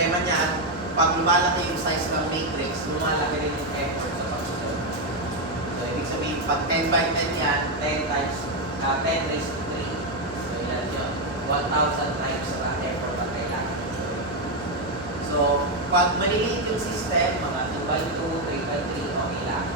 problema niyan, pag lumalaki yung size ng matrix, lumalaki rin yung effort sa pagsusunod. So, ibig sabihin, pag 10 by 10 yan, 10 times, 10 raised to 3. So, ilan yun? 1,000 times na effort ang kailangan. So, pag maliliit yung system, mga 2 by 2, 3 by 3, okay lang.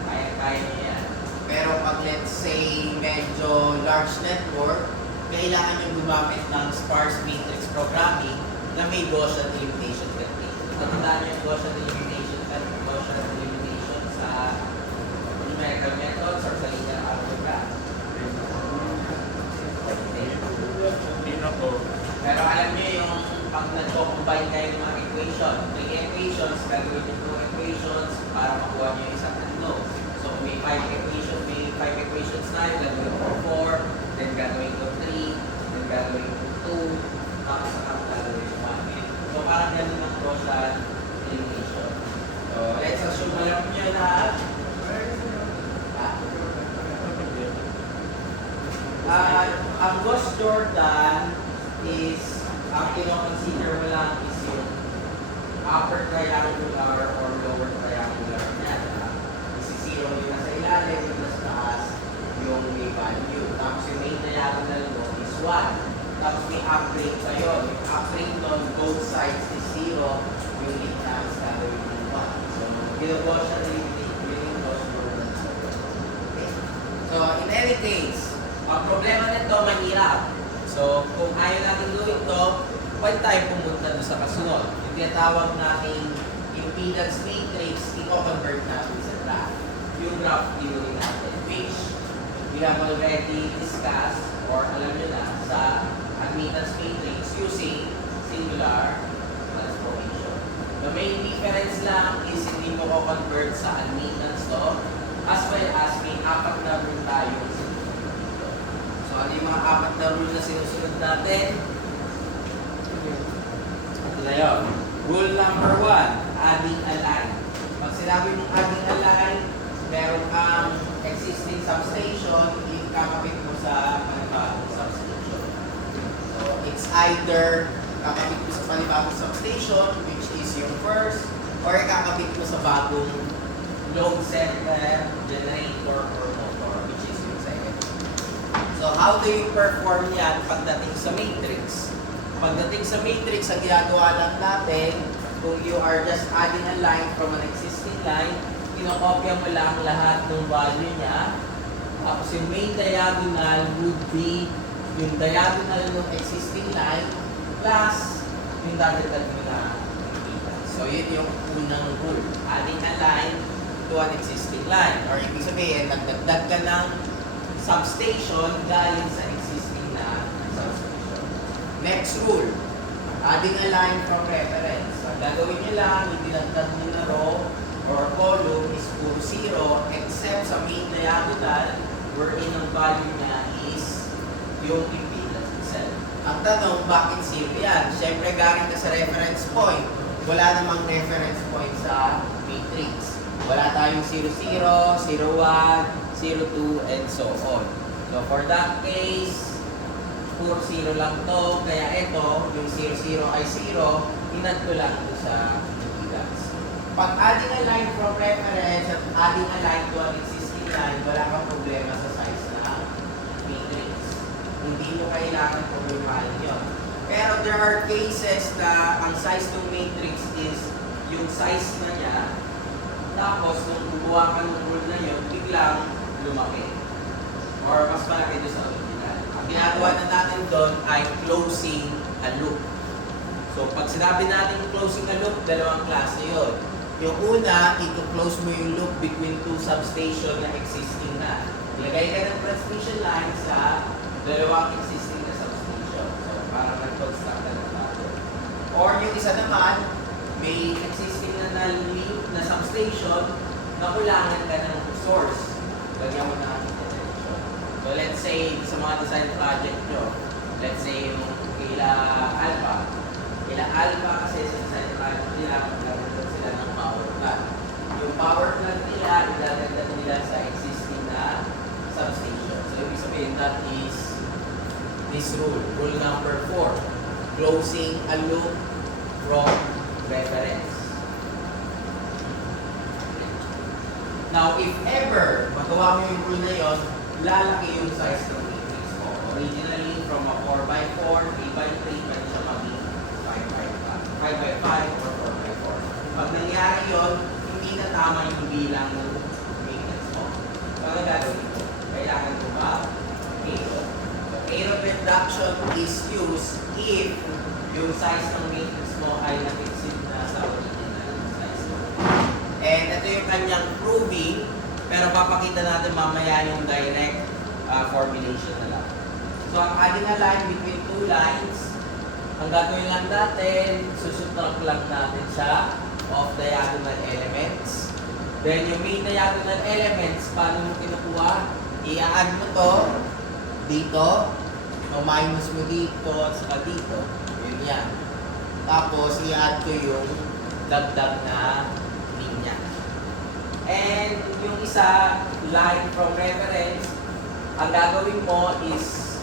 Kaya niya yan. Pero pag let's say, medyo large network, kailangan yung gumamit ng sparse matrix programming na may Gaussian delimitation technique. Natandaan yung Gaussian delimitation sa numerical methods or sa linear algebra. Pero alam niyo yung pag nagko-combine kayo ng mga equation, 3 equations, gagawin yung 2 equations para makuha niyo yung isang unknown. So may 5 equations na, gagawin ko 4, then gagawin ko 3, then gagawin ko 2, tapos gagawin ko 1. So parang ganun ang Gaussian elimination. So let's assume alam niyo na ang Gauss-Jordan is, ang kino-consider mo lang is yung upper triangular or lower triangular niya. Isi-zero yung nasa ilalim, yung nasa taas, yung may value. Tapos yung main diagonal mo is 1. Tapos may upgrade pa yun. Yung upgrade nun, both sides is 0. Yung ligtas gagawin yung 1. So, kino-Gaussian eliminate yung Gauss-Jordan. Okay. So, in any case, ang problema nito, mahirap. So, kung ayaw natin gawin ito, pwede tayo pumunta doon sa kasunod. Yung tinatawag natin impedance matrix, i-convert natin sa graph. Yung graph theory natin, which we have already discussed, or alam nyo na, sa admittance matrix using singular transformation. The main difference lang is hindi mo ko-convert sa admittance to, as well as may 4 na rule tayo. So, ano yung mga 4 na rule na sinusunod natin? Ito na yun. Rule number 1, adding a line. Pag sinabi mong adding a line, meron kang existing substation, ikakabit mo sa panibagong substation. So, it's either kakabit mo sa panibagong substation, which is yung first, or ikakabit mo sa bagong load center, generator, or motor, which is yung second. So, how do you perform yan pagdating sa matrix? Pagdating sa matrix, ang ginagawa lang natin, kung you are just adding a line from an existing line, kinokopya mo lang lahat ng value niya. Tapos yung main diagonal would be yung diagonal ng existing line plus yung dagdag mo na impedance. So, yun yung unang rule. Adding a line to an existing line. Or ibig sabihin, nagdagdag ka ng substation galing sa existing na substation. Next rule, adding a line from reference. Ang gagawin nyo lang, yung dinagdag nyo na row or column is puro 0 except sa main diagonal wherein ang value niya is yung impedance itself. Ang tanong, bakit 0 yan? Siyempre galing ka sa reference point. Wala namang reference point sa matrix. Wala tayong 0, 0, 0, 1, 0, 2, and so on. So for that case, pure 0 lang to, kaya ito, yung 0, 0 ay 0, inad ko lang ito sa impedance. Pag adding a line from reference at adding a line to an existing line, wala kang problema sa size na matrix. Hindi mo kailangan problemahin yun. Pero there are cases na ang size ng matrix is yung size na niya, tapos nung gumawa ka ng rule na yun, biglang lumaki. Or mas malaki doon sa original. Ang ginagawa na natin doon ay closing a loop. So, pag sinabi natin closing a loop, dalawang klase yun. Yung una, ito-close mo yung loop between two substation na existing na. Ilagay ka ng transmission line sa dalawang existing na substation. So, parang nag-construct na ng bago. Or yung isa naman, may existing na link na substation na kulangan ka ng source. Lagyan mo na connection. So, let's say, sa mga design project nyo, let's say yung kila Alpha. Kila Alpha kasi sa design project nila, magdadagdag sila ng power plant. Yung power plant nila, idadagdag nila sa existing na substation. So, ibig sabihin, that is this rule. Rule number 4. Closing a loop from reference. Now, if ever magawa mo yung rule na yun, lalaki yung size ng matrix mo. Originally, from a 4x4, 3x3, pwede siya maging 5x5 or 4x4. Pag nangyari yun, hindi na tama yung bilang ng matrix mo. So, ano gagawin ko? Kailangan ko ba? Arrow. So, arrow reduction is used if yung size ng matrix mo ay na-exceed na sa original size mo. And ito yung kanyang proving, pero papakita natin mamaya yung direct formulation na lang. So, ang adding a line between two lines, ang gagawin lang natin, susubtract lang natin siya of diagonal elements. Then, yung main diagonal elements, paano mo kinukuha? I-add mo to dito, o minus mo dito, at saka dito. Yun yan. Tapos, i-add ko yung dagdag na linya. And yung isa, line from reference, ang gagawin mo is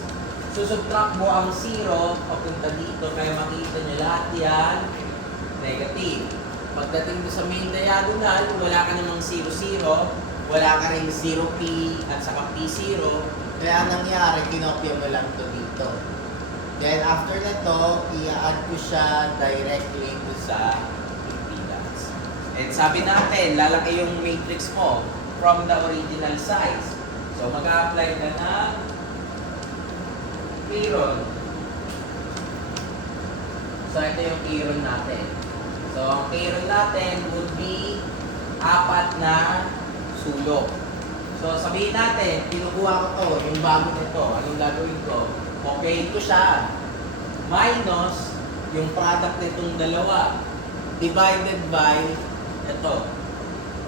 susubtract mo ang 0 papunta dito, kaya makita nyo lahat yan negative. Pagdating sa main diagonal, wala ka namang 0, 0, wala ka rin 0p at saka p0, kaya ang nangyari, kinopya mo lang to dito. Then after na to, i-add ko siya directly to sa impedance. And sabi natin, lalaki yung matrix mo from the original size. So mag-a-apply ka ng Chiron. So ito yung Chiron natin. So ang Chiron natin would be 4 na sulok. So sabihin natin, kinukuha ko to, yung bago nito, anong gagawin ko? Okay ko siya. Minus yung product nitong dalawa. Divided by ito.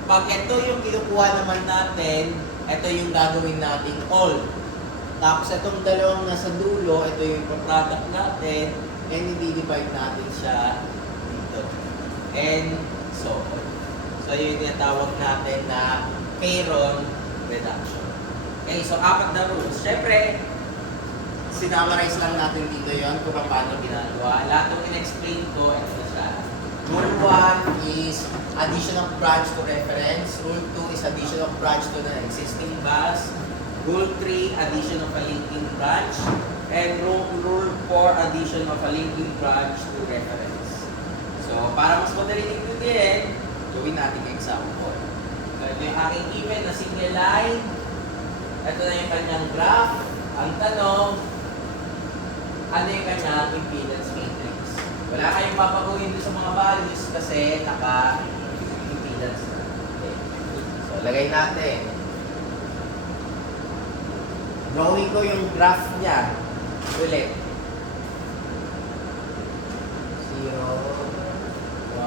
Pag ito yung kinukuha naman natin, ito yung gagawin natin all. Tapos itong dalawang nasa dulo, ito yung product natin, and i-divide natin siya dito. And so on. So yun yung tawag natin na Chiron reduction. Okay, so 4 na rules. Siyempre, sinamarize lang natin dito yon kung paano ginagawa. Lahat ng in-explain ko, ito na siya. Rule 1 is addition of branch to reference. Rule 2 is addition of branch to the existing bus. Rule 3, addition of a linking branch. And rule 4, addition of a linking branch to reference. So, para mas madaling intindihin, gawin natin yung example. So, ito yung aking given na single line. Ito na yung kanyang graph. Ang tanong, ano yung kanyang impedance matrix? Wala kayong papaguhin doon sa mga values kasi naka-impedance na. Okay. So, lagay natin. Drawing ko yung graph niya. Ulit. 0, 1, 2,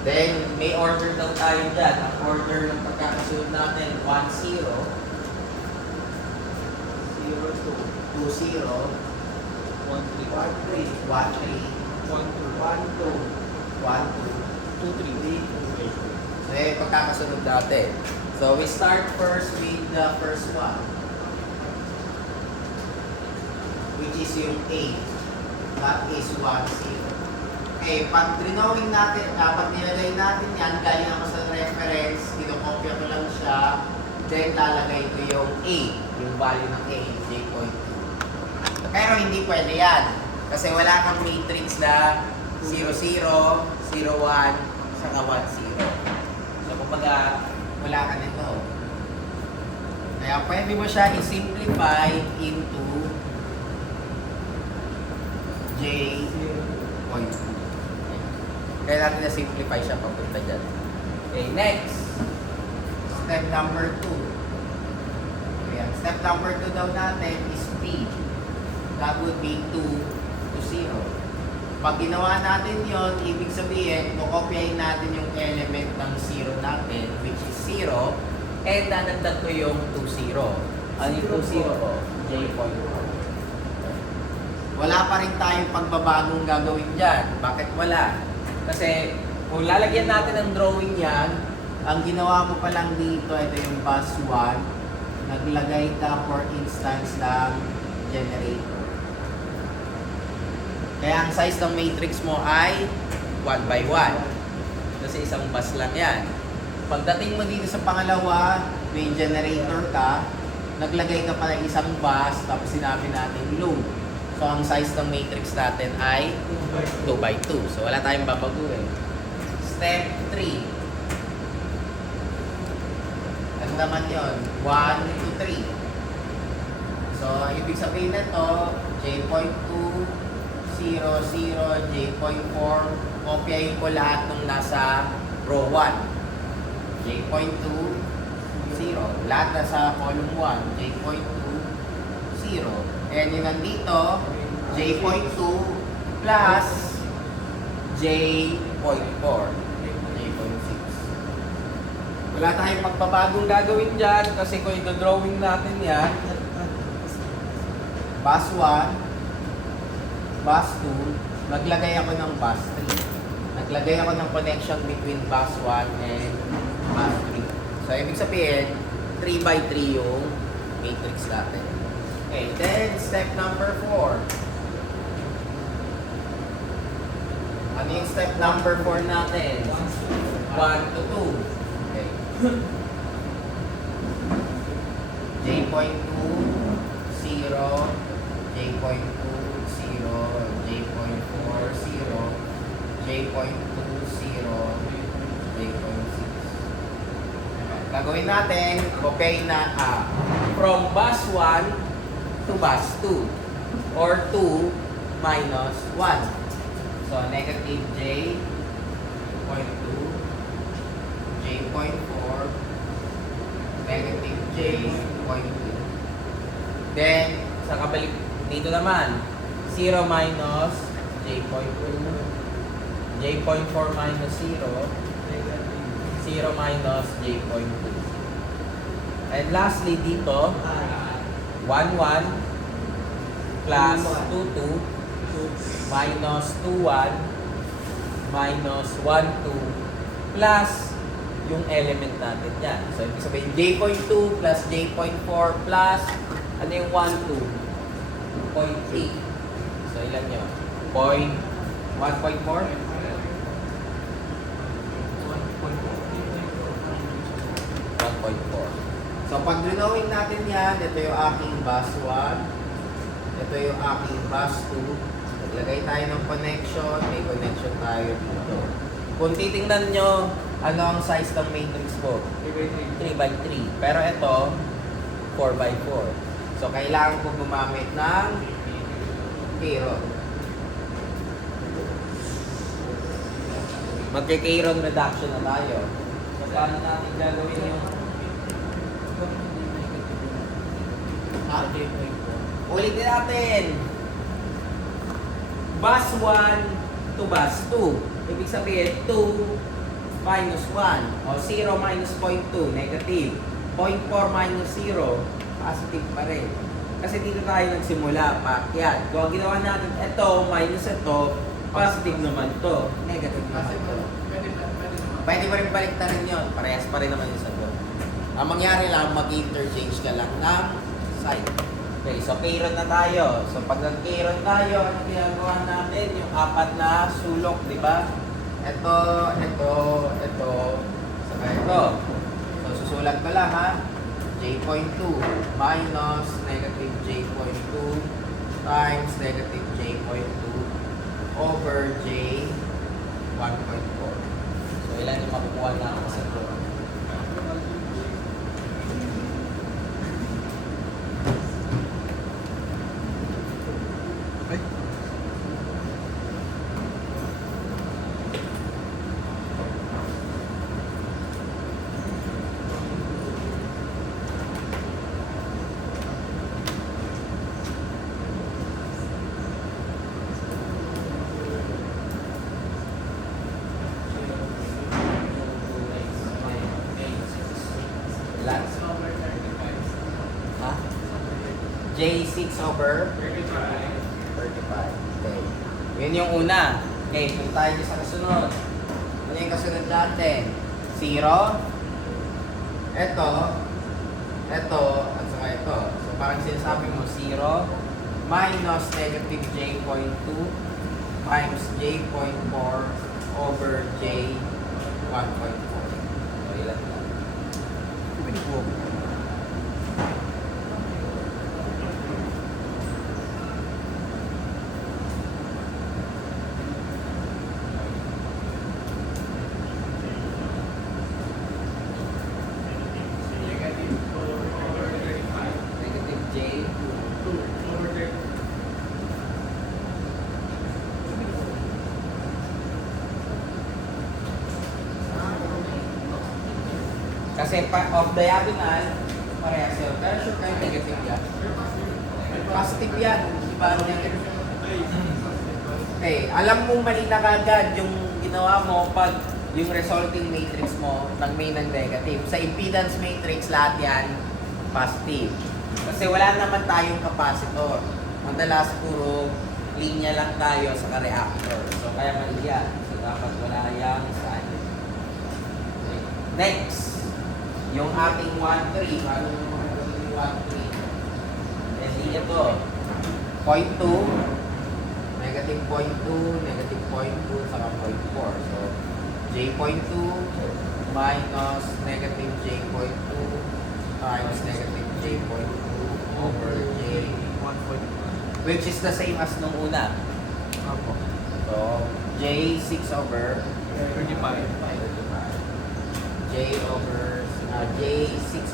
then, may order daw tayo dyan. Ang order ng pagkakasunod natin, 1, 0, 0, 2, 2, 0, 1, 3, 1, 3, 1, 3, 1, 2, 1, 2, 2, 3, 2, 3. So, yung pagkakasunod natin. So, we start first with the first one, which is yung 8. That is 1, 0. Okay, pag drawing natin, dapat nilagay natin yan, galing naman sa reference, kinokopya ko lang siya, then lalagay ko yung A, yung value ng A, J.2. Pero hindi pwede yan, kasi wala kang matrix na 0, 0, 0, 1, saka 1, 0. So, kumbaga, wala ka nito. Kaya pwede mo siya i-simplify into J.2. Kaya natin na-simplify siya papunta dyan. Okay, next. Step number 2. Ayan. Step number 2 daw natin is P. That would be 2 to 0. Pag ginawa natin yon, ibig sabihin, kukopyahin natin yung element ng 0 natin, which is 0. And nanagdag ko yung 2-0. Ano yung 2-0 ko? J.4. Wala pa rin tayong pagbabagong gagawin dyan. Bakit wala? Kasi kung lalagyan natin ng drawing yan, ang ginawa mo pa lang dito, ito yung bus 1, naglagay ka for instance ng generator. Kaya ang size ng matrix mo ay 1 by 1. Kasi isang bus lang yan. Pagdating mo dito sa pangalawa, may generator ka, naglagay ka pa ng isang bus, tapos sinabi natin load. So ang size ng matrix natin ay 2 by 2. So wala tayong babaguhin. Step 3. Ano naman yun? 1 to 3. So ibig sabihin na to, J.2, 0, 0, J.4, kopyahin ko lahat ng nasa row 1. J.2, 0. Lahat nasa column 1. J.2, 0. And yung nandito, J.2 plus J.4. J.6. Wala tayong pagbabagong gagawin dyan kasi kung i-drawing natin yan, bus 1, bus 2, naglagay ako ng bus 3. Naglagay ako ng connection between bus 1 and bus 3. So, ibig sabihin, 3 by 3 yung matrix natin. Okay, then step number 4. Ano yung step number 4 natin? 1 to 2. Okay. J.2, 0, J.2, 0, J.4, 0, J.2, 0, J.6. Gagawin natin, okay na from bus 1 to bus 2 or 2 minus 1. So, negative J.2, J.4, negative J.2. Then, sa kabalik dito naman, 0 minus J.2, J.4 minus 0, 0 minus J.2. And lastly dito, 1, 1 plus 2, 2 minus 2, 1 minus 1, 2 plus yung element natin yan. So, ibig sabihin, J.2 plus J.4 plus ano yung 1, 2? 0.8. So, ilan yun? 1.4? 1.4. So, pag drawing natin yan, ito yung aking bus 1. Ito yung aking bus 2. Naglagay tayo ng connection. May connection tayo dito. Kung titingnan nyo, ano ang size ng matrix ko? 3 by 3. Pero ito, 4 by 4. So, kailangan ko gumamit ng Keyron. Magke-Keyron reduction na tayo. So, paano natin gagawin yung ulitin natin. Bus 1 to bus 2. Ibig sabihin, 2 minus 1. O 0 minus 0.2, negative. 0.4 minus 0, positive pa rin. Kasi dito tayo nagsimula, paakyat. Kung ang ginawa natin, ito minus ito, positive naman to. Negative naman to. Pwede pa rin baliktarin yun. Parehas pa rin naman yung sagot. Ang mangyari lang, mag-interchange ka lang ng side. Okay, so Keyron na tayo. So pag nag-Keyron tayo, ano ginagawa natin? Yung 4 na sulok, di ba? Ito, saka ito. So susulat ko lang ha. J.2 minus negative J.2 times negative J.2 over J 1.4. So ilan yung makukuha na ako sa ito? J6 over 35. Okay. Yun yung una. Okay, punta tayo sa kasunod. Ano yung kasunod natin? 0. Ito, at saka ito. So parang sinasabi mo, 0 minus negative J.2 times J.4 over J1.4. So ilan na? Negative J. Kasi of diagonal, parehas yun. Pero sure kayo negative yan. Positive yan. Iba negative. Okay, alam mong mali na kagad yung ginawa mo pag yung resulting matrix mo ng may ng negative. Sa impedance matrix, lahat yan positive. Kasi wala naman tayong capacitor. Madalas puro linya lang tayo sa reactor. So kaya mali yan. So dapat wala yung sign. Okay. Next. Yung ating 1,3, paano yung mga yung 1,3? Eh, linya to. 0.2, negative 0.2, negative 0.2, saka 0.4. So, J.2 minus negative J.2 times negative J.2 over J1.2, which is the same as nung una. Opo. So, J6 over 35. J6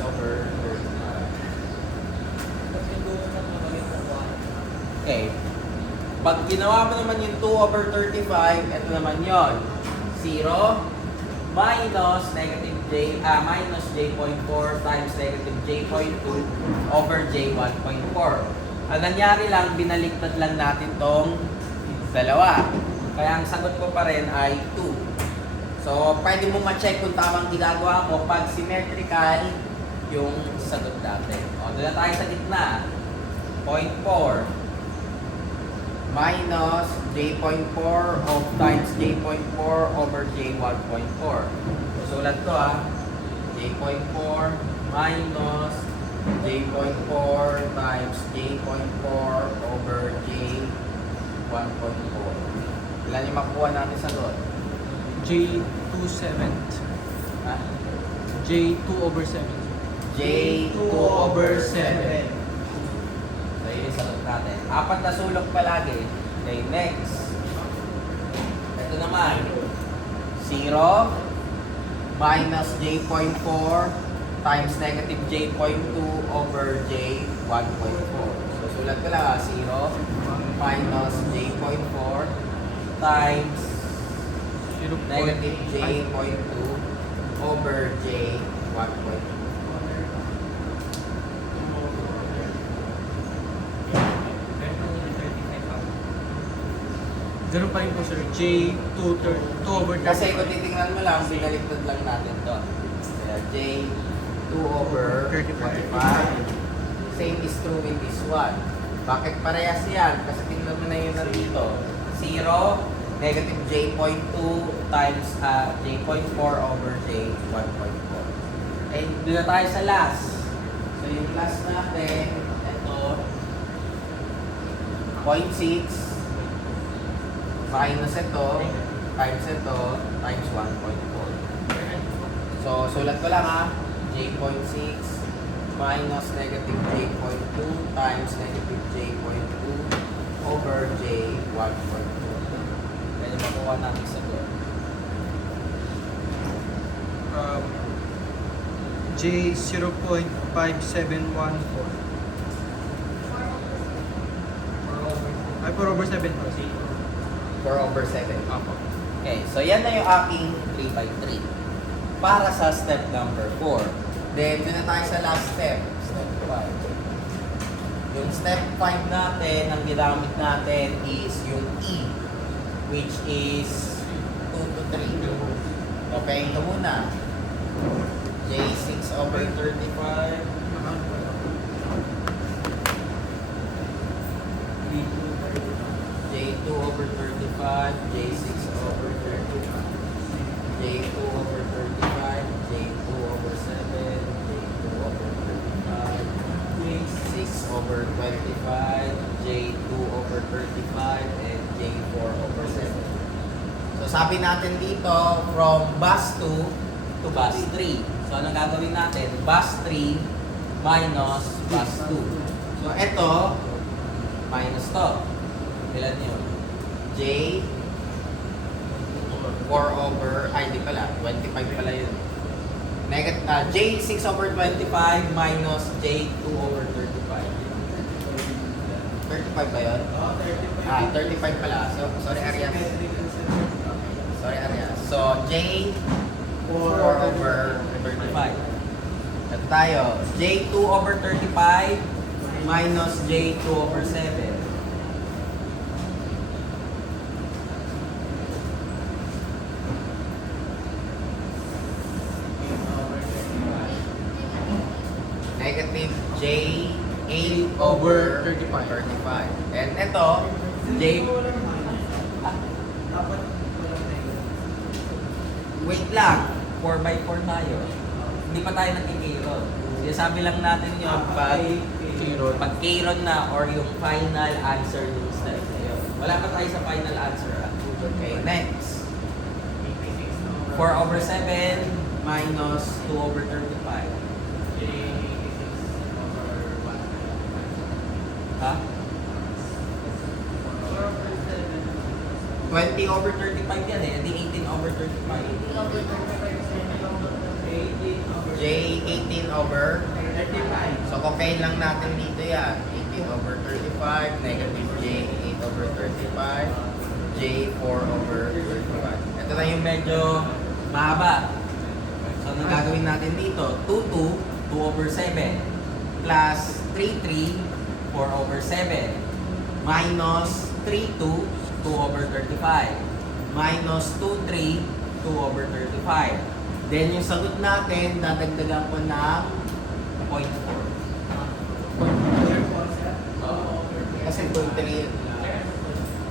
over 35. Okay. Pag ginawa mo naman yung 2 over 35, ito naman yon. 0 minus negative minus J.4 times negative J.2 over J1.4. Ang nangyari lang, binaliktad lang natin tong dalawa. Kaya ang sagot ko pa rin ay 2. So, pwede mo ma-check kung tamang ginagawa mo pag symmetrical yung sagot natin. O, doon na tayo sa gitna. 0.4 minus J.4 of times J.4 over J1.4. So, sulat ko J.4 minus J.4 times J.4 over J1.4. Ilan yung makuha natin sagot? J27. Ha? J2 over 7. J2 over 7. So, yun yung sagot natin. 4 na sulok palagi. Okay, next. Ito naman. 0 minus J.4 times negative J.2 over J1.4. So, sulat ko lang 0 minus J.4 times negative J.2 over J1.2. Ganun pa rin po sir, J2 over 35. Kasi kung titingnan mo lang, binaliktad lang natin to. Kaya J2 over 35. Same is true with this one. Bakit parehas yan? Kasi tingnan mo na yun nandito. 0, negative J.2 times J.4 over J1.4. Okay, doon na tayo sa last. So yung last natin, ito, 0.6 minus ito, times ito, times 1.4. So, sulat ko lang J.6 minus negative J.2 times negative J.2 over J1.4. Kaya makuha natin sa doon. J0.5714. Ay, 4 over 7 po. 4 over 7. Opo. Okay, so yan na yung aking 3x3. Para sa step number 4. Then, doon na tayo sa last step. Step 5. Yung step 5 natin, ang ginamit natin is yung E, which is 2 to 3. Okay, ito muna. J6 over 35 over 35, J6 over 35, J2 over 35, J2 over 7, J2 over 35, J6 over 25, J2 over 35, and J4 over 7. So sabi natin dito, from bus 2 to bus 3. So anong gagawin natin? Bus 3 minus bus 2. So ito, minus to. Ilan yun? J 4 over, ay di pala, 25 pala yun. J 6 over 25 minus J 2 over 35. 35 ba yun? 35 pala. So, sorry Arias. Sorry Arias. So, J 4 over 35. Ito tayo. J 2 over 35 minus J 2 over 7. Negative J 8 over 35. And ito, J... Wait lang, 4x4 tayo. Hindi pa tayo nagkikairon. Sabi lang natin yun pag kairon na or yung final answer yung step na yun. Wala pa tayo sa final answer. Okay, next. 4 over 7 minus 2 over 35. Ha? 20 over 35 yan eh. Hindi 18 over 35. J 18 over 35. So, cocaine lang natin dito yan. 18 over 35, negative J 8 over 35, J 4 over 35. Ito na yung medyo mahaba. So, ang gagawin natin dito, 2 2, 2 over 7, plus 3 3, 4 over 7, minus 3 2, 2 over 35, minus 2 3, 2 over 35. Then yung sagot natin, dadagdagan ko ng 0.4. Kasi 0.3 yun.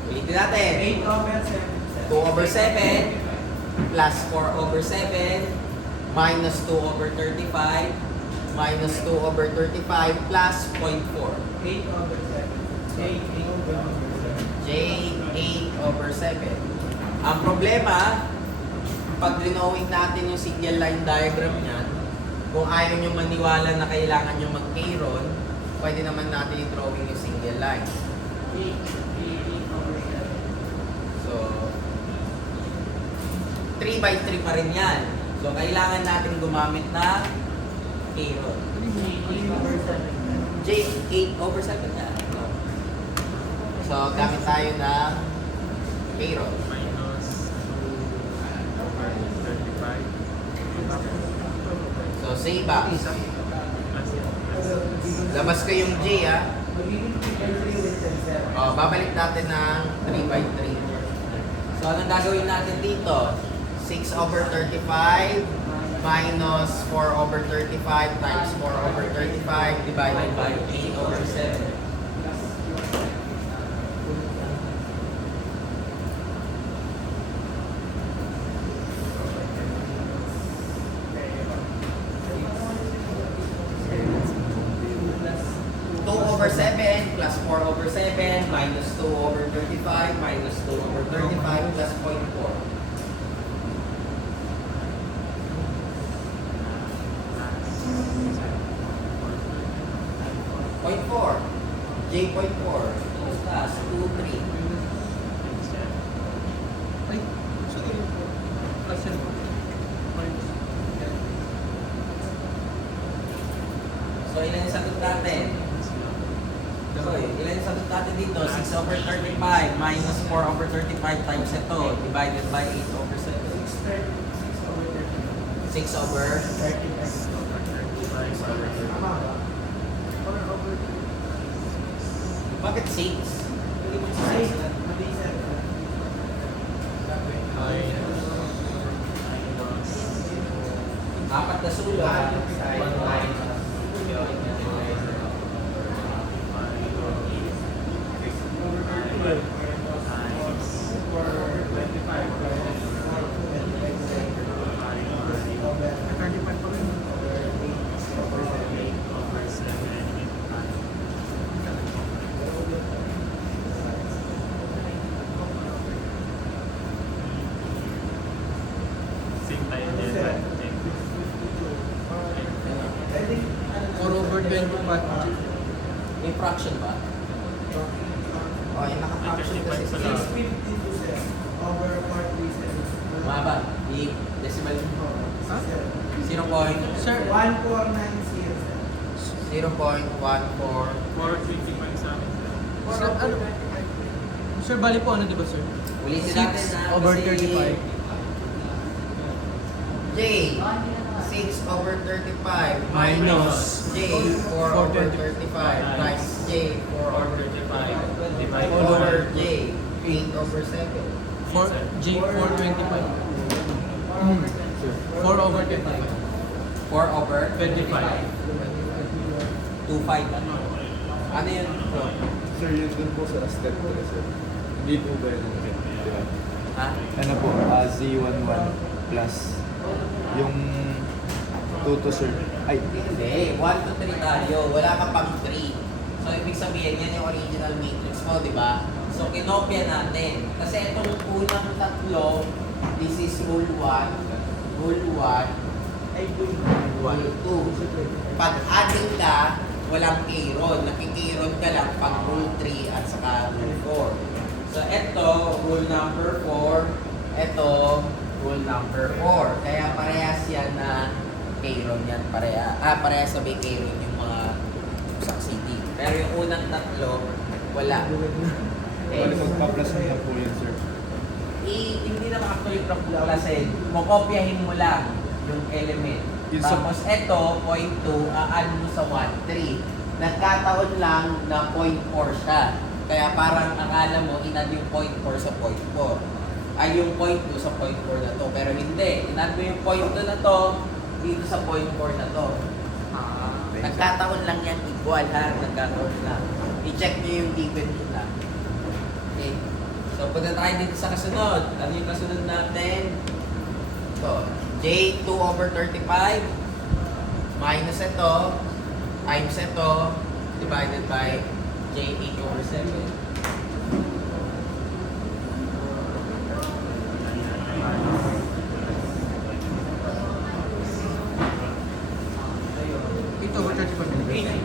Ulitin natin. 2 over 7 plus 4 over 7 minus 2 over 35 minus 2 over 35 plus 0.4. 8 over 7. J 8 over 7. Ang problema, pag drawing natin yung signal line diagram niyan, kung ayaw nyo maniwala na kailangan nyo mag-K-ron, pwede naman natin i-drawing yung single line. So, 3 by 3 pa rin yan. So, kailangan natin gumamit na K-ron. J 8 over 7 na. So, gamit tayo ng K-ron. So, say back. Labas ko yung J, ha? Babalik natin ng 3 by 3. So, anong gagawin natin dito? 6 over 35 minus 4 over 35 times 4 over 35 divided by 8 over 7. Over 7 plus 4 over 7 minus 2 over 35 minus 2 over 35 plus 0.4. 0.4. J 0.4 plus 2, 3. Ay, sorry. Plus yan po. So, ilan yung sagot natin? So, ilan yung sagot natin dito? 6 over 35 minus 4 over 35 times ito divided by 8 over 7. 6 over 35. Bakit 6? Hindi mo sa 6 na. Apat na sulong. 25. May fraction ba? Oh, yung naka-fraction kasi sa 652 sir. Over 47. Maba, i-decimal. Ha? 0 point. Sir, 1490 sir. 0.14. 425 sa amin. sir, ano? Sir, bali po ano, di ba, sir? Ulitin 6 natin na over kasi 35. J, 6 over 35 Minus J, 4 over 35 times J, 4 over 35 Divide over J, 8 over 7. 4, J, 425. 4 over 25. 4 over 25. 25. Ano yun, bro? Sir, yun dun po sa step 3, sir. Hindi po ba yun? Diba? Ha? Ano po, Z11 plus yung 2 to sir. Ay, Hindi. 1 to 3 tayo. Wala ka pang 3. So, ibig sabihin, yan yung original matrix mo, di ba? So, kinopya natin. Kasi itong unang tatlo, this is rule 1, rule 1, Ay, good. rule 2. Pag adding ka, walang K-ron. Nakik-K-ron ka lang pag rule 3 at saka rule 4. So, ito, rule number 4. Ito, rule number 4. Kaya parehas yan na K-ron yan. Parehas sa may K-ron yung mga succeeding. Pero yung unang tatlo, wala. bali magpa-plus mo na po yun, sir. Hindi naman actually proclasin. Mukopyahin mo lang yung element. Yun sa- Tapos ito, point 2, aan mo sa 1, 3. Nagkataon lang na point 4 siya. Kaya parang akala mo, inad yung point 4 sa point 4. Ay, yung point 2 sa point 4 na to. Pero hindi. Inad mo yung point 2 na to, dito sa point 4 na to. Nagkataon lang yan, equal ha. Nagkataon lang. I-check nyo yung given nila. Okay. So, punta tayo dito sa kasunod. Ano yung kasunod natin? Ito. J 2 over 35 minus ito times ito divided by J 8 over 7. Ito over 35.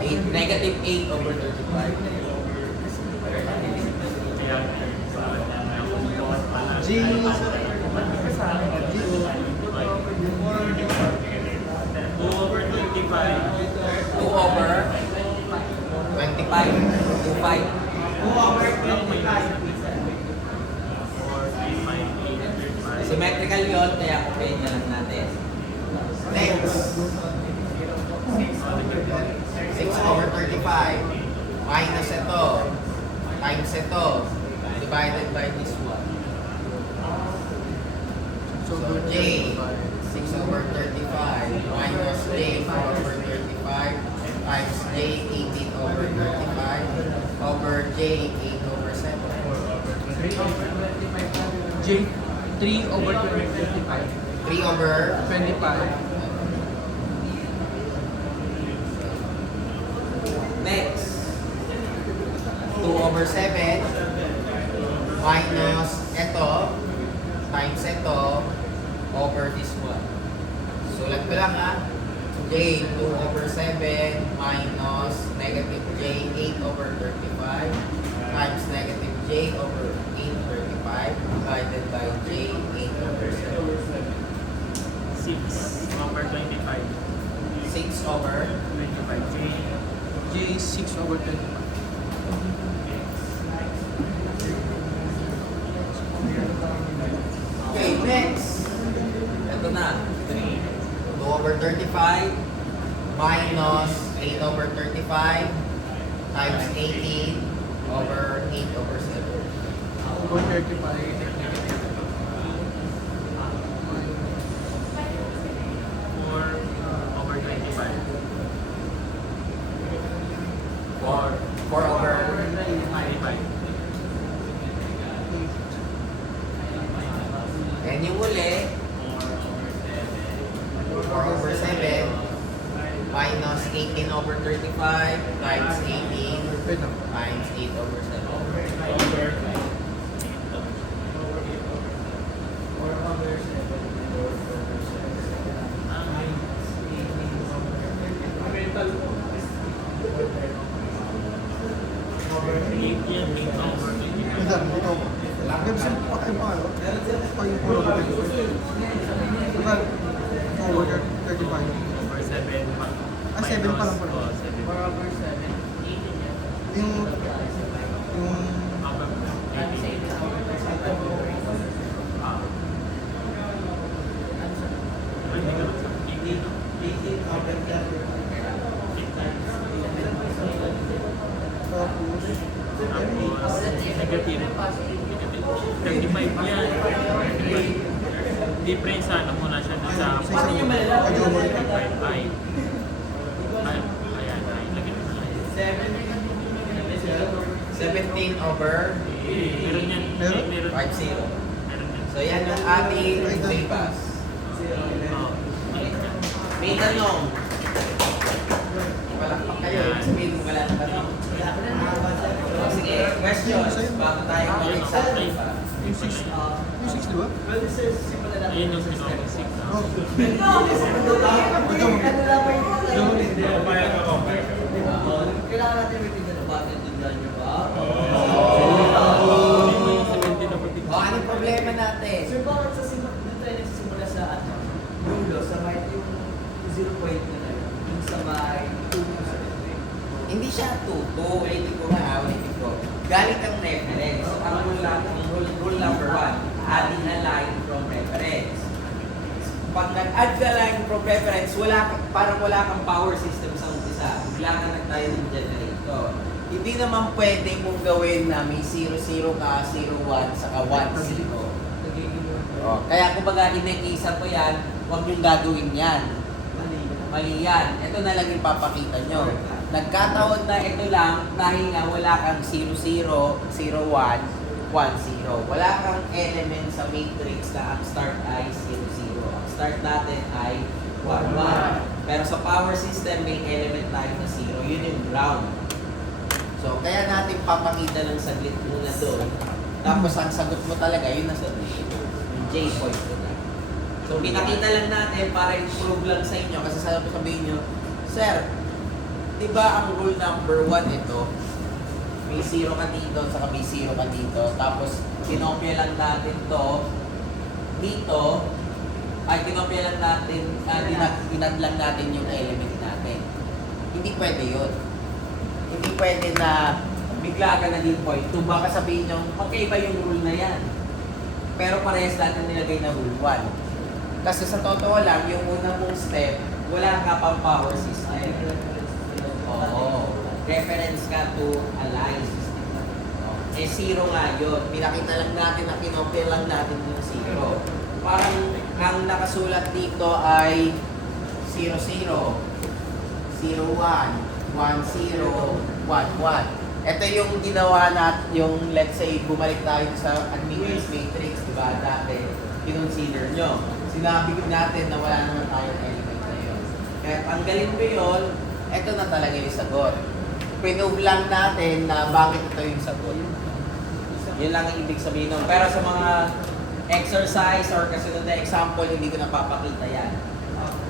8, negative 8 over 35. G. Kasama. G. 2 over 25. 2 over 25. 25. 2 over 25. Symmetrical yun, kaya kupain na lang natin. Next. 6 over 35 minus ito times ito divided by this one. So J 6 over 35 minus J 4 over 35 times J 18 over 35 over J 8 over 7. J, 3 over 25. 3 over 25. next 2 over 7 minus ito times ito over this one. Sulat ko lang ha. J 2 over 7 minus negative J 8 over 35 times negative J over 8 35 divided by J 8 over 7. 6 over 25. 6 over 25. J, 6 over 25. Okay, next. Ito na. 2 over 35 minus 8 over 35 times 18 over 8 over 7. Over 35. 4 over 25. 4 over 25. and yung uli 4 over 7 minus 18 over 35 times 18 Wait lang. times 8 over 7. Dan, dito ako. Website pa kayo pa, ano? Pa yung puro ko dito. Diba? Forward 35. Over 7 pa. Ah, 7 pa lang pala. Oo, 7. Over 7. Yung... Over 18. Ah. Ay, hindi ka lang sa 18, no? 18 over 30. Tapos... Tapos, negative. 35 yan. 35. Difference ano muna siya dun sa... Paano niyo malalaman? 35 ay. Ayan, ay. Lagyan mo na yan. 17 over Meron yan. Meron? 5-0. Meron yan. So yan yung ating Vivas. Oo. May tanong. Palakpak kayo. Sabihin mo wala na tanong. O, sige, questions. Bago tayo mag-example pa. Yung 6, di ba? Ayun yung sinong 6. Oh. Kailangan natin may tignan na bakit tignan nyo ba? O, anong problema natin? Sir, bakit sa doon tayo nagsisimula sa ano? Dulo, sa may yung 0 point na yun. Yung sa may 2. Hindi siya tuto. Ulitin ko nga, ulitin ko. Galing kang reference. Ang rule number 1, adding a line from reference. Pag nag-add ka line from reference, parang wala kang power system sa umpisa. Bigla ka tayo ng generator. Hindi naman pwede mong gawin na may 0, 0 ka, 0, 1, saka 1, 0. Oh, kaya kumbaga inekisa ko yan, huwag niyong gagawin yan. Mali yan. Ito na lang yung papakita nyo. Nagkataon na ito lang dahil nga wala kang 0, 0, 0, 1, 1, 0. Wala kang element sa matrix na ang start ay 0, 0. Ang start natin ay 1, 1. Pero sa power system, may element tayo na 0. Yun yung ground. So, kaya natin papakita ng saglit muna doon. Tapos ang sagot mo talaga, yun na sa yung J point ko na. So, pinakita lang natin para i-prove lang sa inyo. Kasi sabihin nyo, Sir, di ba ang rule number 1 ito? May 0 ka dito, saka may 0 ka dito. Tapos, kinopya lang natin to dito. Ay, kinopya lang natin, inad lang natin yung element natin. Hindi pwede yun. Hindi pwede na bigla ka naging point 2. Baka sabihin nyo, magkaiba yung rule na yan. Pero parehas natin nilagay na rule 1. Kasi sa totoo lang, yung una mong step, wala ka pang power system. Oo. Reference ka to a line system. Eh, 0 nga yun. Pinakita lang natin na kinopya lang natin yung 0. Parang ang nakasulat dito ay 0, 0, 0, 1, 1, 0, 1, 1. Ito yung ginawa natin, yung let's say, bumalik tayo sa admittance matrix, di ba? Dati, kinonsider nyo. Sinabi ko natin na wala naman tayong element na yun. Kaya tanggalin ko yun, ito na talaga yung sagot. Pinove lang natin na bakit ito yung sagot. Yun lang ang ibig sabihin nun. Pero sa mga exercise or kasunod na example, hindi ko napapakita yan.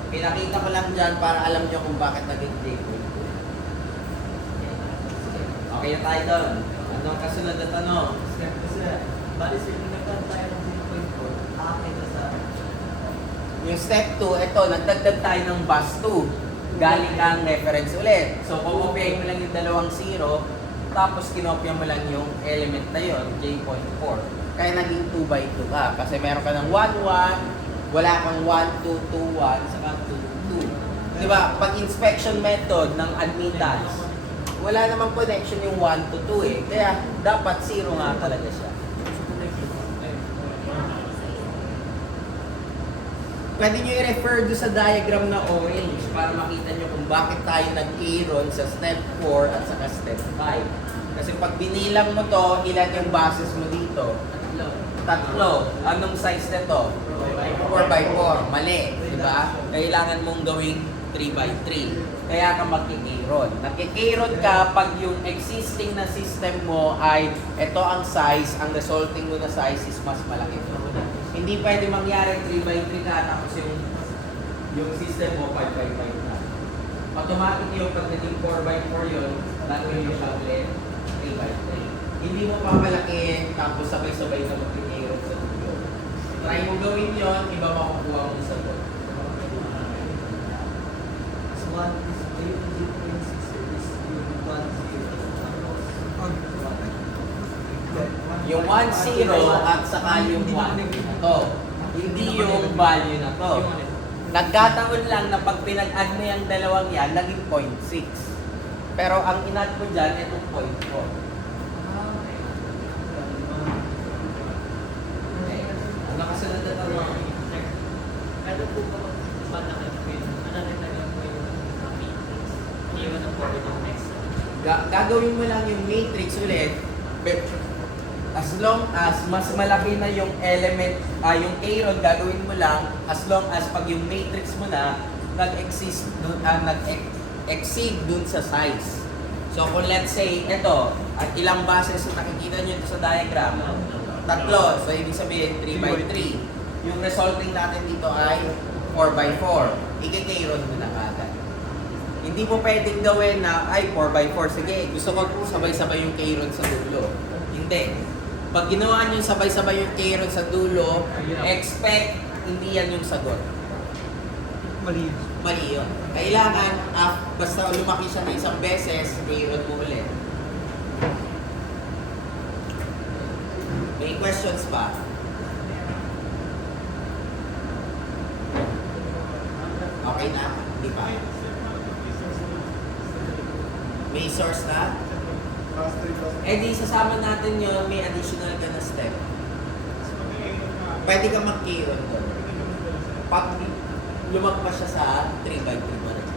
Pinakita ko lang dyan para alam nyo kung bakit naging J-point. Okay na tayo doon. Anong kasunod na tanong? Kasi, bali sir, kung nagkaroon tayo ng 0.4, akin na sa... Yung step 2, ito, nagdagdag tayo ng bus 2. Galing kang reference ulit. So, kumopyahin mo lang yung dalawang 0, tapos kinopya mo lang yung element na yon, J.4. Kaya naging 2 by 2 ka. Kasi meron ka ng 1, 1, wala kang 1, 2, 2, 1, saka 2, 2. Diba? Pag inspection method ng admittance, wala namang connection yung 1 to 2 eh. Kaya dapat 0 nga talaga siya. Pwede nyo i-refer doon sa diagram na orange para makita nyo kung bakit tayo nag-i-run sa step 4 at saka step 5. Kasi pag binilang mo to, ilan yung bases mo dito? Tatlo. Anong size nito? 4x4. Mali. Diba? Kailangan mong gawing 3x3. Kaya ka magkikirod. Nagkikirod ka pag yung existing na system mo ay ito ang size, ang resulting mo na size is mas malaki. Hindi pwede mangyari 3x3 ka tapos yung system mo 5x5 na. Automatic yung pag naging 4x4 yun, gagawin yung siya ulit 3x3. Hindi mo papalakihin tapos sabay-sabay ka mag-K-Rod sa dulo. Try mo gawin yon, iba makukuha mo sa sagot. So, one is yung 0.6 is yung 1, 0. Yung 1-0 at saka yung 1 na to. Hindi yung value na to. Nagkataon lang na pag pinag-add mo yung dalawang yan, naging 0.6. Pero ang in-add mo dyan, itong 0.4. Ano kasunod na tanong? Ano po ba malaki po yun? Ano rin na lang po yung matrix? Iwan na po yung next. Gagawin mo lang yung matrix ulit. As long as mas malaki na yung element, yung K-Rod, gagawin mo lang as long as pag yung matrix mo na nag-exist dun, nag-exceed dun sa size. So kung let's say, ito, at ilang bases na nakikita nyo sa diagram, tatlo, so ibig sabihin 3x3. Yung resulting natin dito ay 4x4. I-K-Rod mo na agad. Hindi mo pwedeng gawin na, ay 4x4, sige, gusto ko sabay-sabay yung K-Rod sa dulo. Hindi. Pag ginawa nyo sabay-sabay yung K-Rod sa dulo, expect hindi yan yung sagot. Mali. Mali yun. Kailangan, basta lumaki siya na isang beses, K-Rod mo ulit. May questions ba? Okay na? Di ba? May source na? Eh di sasama natin yon, may additional ka na step. Pwede ka mag-K-Rod doon. Pag lumagpas siya sa 3x3 pa rin.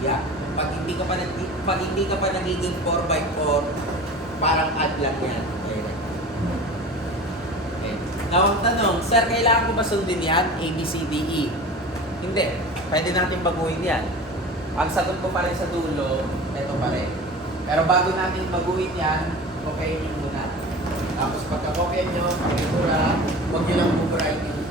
Yeah. Pag hindi ka pa nagiging 4x4, parang add lang yan. Okay. Now ang tanong, sir, kailangan ko ba sundin yan? A, B, C, D, E? Hindi. Pwede natin baguhin yan. Ang sagot ko pa rin sa dulo, ito pa rin. Pero bago natin baguhin yan, kopyahin nyo muna. Tapos pagka-kopya nyo, pagkakura, huwag nyo lang buburahin yung